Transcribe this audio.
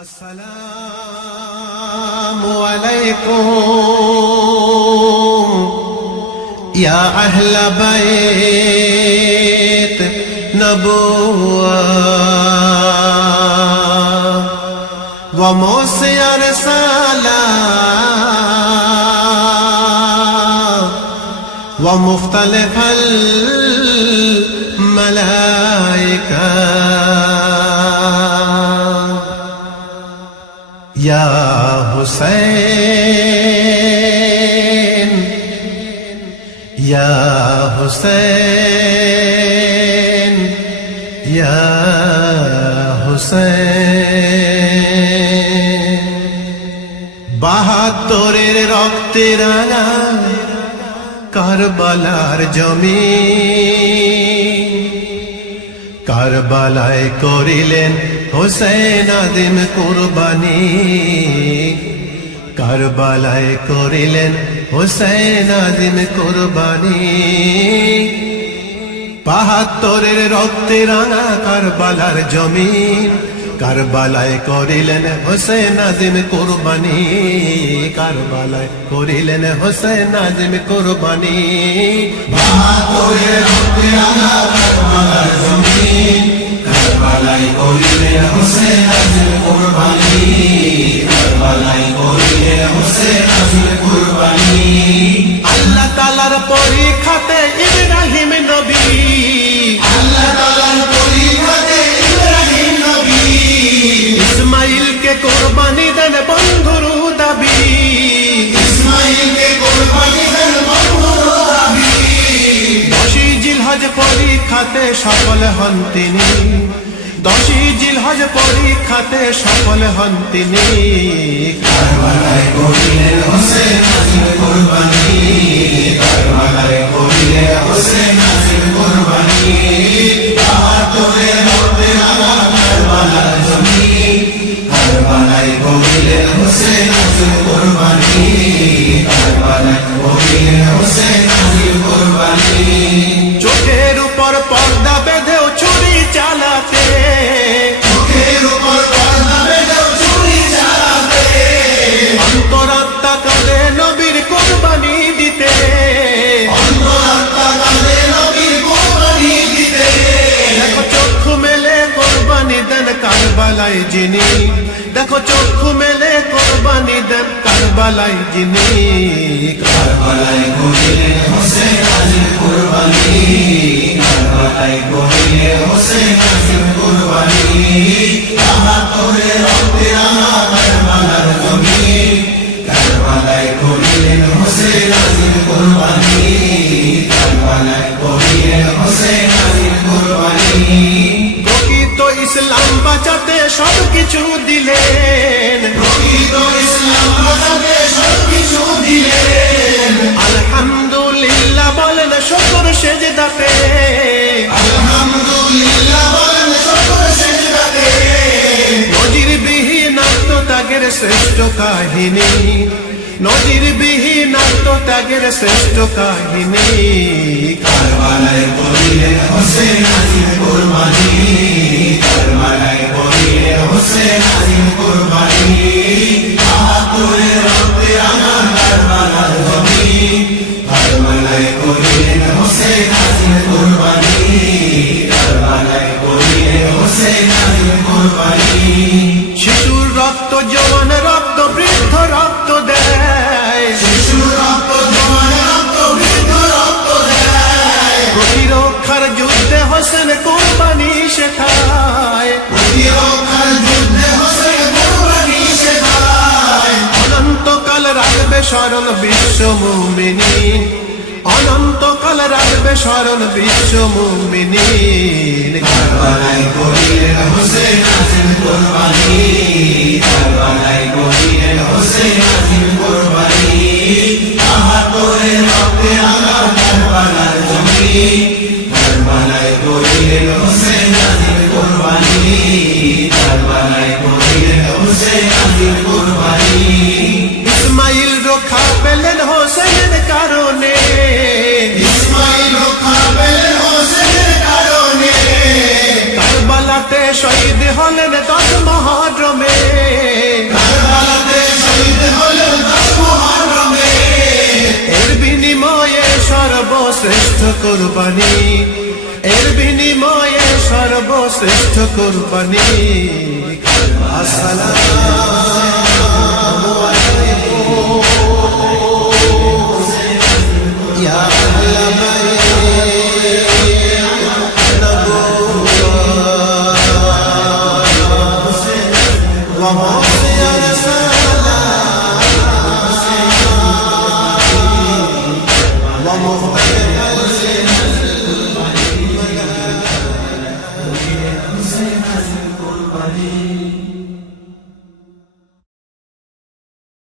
السلام عليكم يا أهل بيت نبوة. وموسى رسالة. ومختلف الملائكة. ইয়া হুসেন ইয়া হুসেন ইয়া হুসেন। বাহাত্তরের রক্তে রাঙা কারবালার জমি কারবালায় করিলেন হোসেন আদিম কুরবানি। কারবালায় করিলেন হোসেন আদিম কুরবানি। বাহাত্তরের রক্তে রাঙা কারবালার জমিন। কারবালায় করিলেন হোসেন আজিম কুরবানি। কারবালায় করিলেন হোসেন আজিম কুরবানি। বাহাত্তরের রক্তে রাঙা কারবালার জমিন। পরীক্ষাতে ইব্রাহিম নবী। আল্লাহ তালার পরীক্ষাতে ইব্রাহিম নবী ইসমাইলকে কোরবানি দেন বন্ধুরু দাবি। ইসমাইলকে কোরবানি দেন বন্ধুরু দাবি দশই জিলহজ পরীক্ষাতে সফল হন তিনি। দশই জিলহজ পরীক্ষাতে সফল হন তিনি। কারবালায় করিলেন হোসেন কোরবানি, কারবালায় করিলেন হোসেন কোরবানি কারবালায় যিনি। দেখো চক্ষু মেলে কোরবানি দেন কারবালায় যিনি। কারবালায় করিলেন হোসেন আজিম কোরবানি। কারবালায় করিলেন হোসেন আজিম কোরবানি। বাহাত্তরে রক্তে রাঙা কারবালার জমি। কারবালায় করিলেন হোসেন আজিম কোরবানি। কারবালায় করিলেন হোসেন আজিম কোরবানি। প্রকৃত ইসলাম বাঁচাতে সব কিছু দিলেন। আলহামদুলিল্লাহ বলেন, শকর সেজদাতে আত্মত্যাগের শ্রেষ্ঠ কাহিনী। নজির বিহীন আত্মত্যাগের শ্রেষ্ঠ কাহিনী। কারবালায় করিলেন হোসেন কোরবানি। শিশুর রক্ত জওয়ান রক্ত বৃদ্ধ রক্ত দেয়। শিশুর রক্ত জওয়ান রক্ত বৃদ্ধ রক্ত দেয়। প্রতিরক্ষার যুদ্ধে হোসেন কোরবানি শেখায়। প্রতিরক্ষার স্মরণ বিশ্ব মুমিনী অনন্তকাল রাখবে স্মরণ বিশ্ব মুমিনী কারবালায় হোসেন হোসেন হলেন দশ মহরমে। এর বিনিময়ে সর্বশ্রেষ্ঠ কোরবানি। এর বিনিময়ে সর্বশ্রেষ্ঠ কোরবানি। আসসালাম।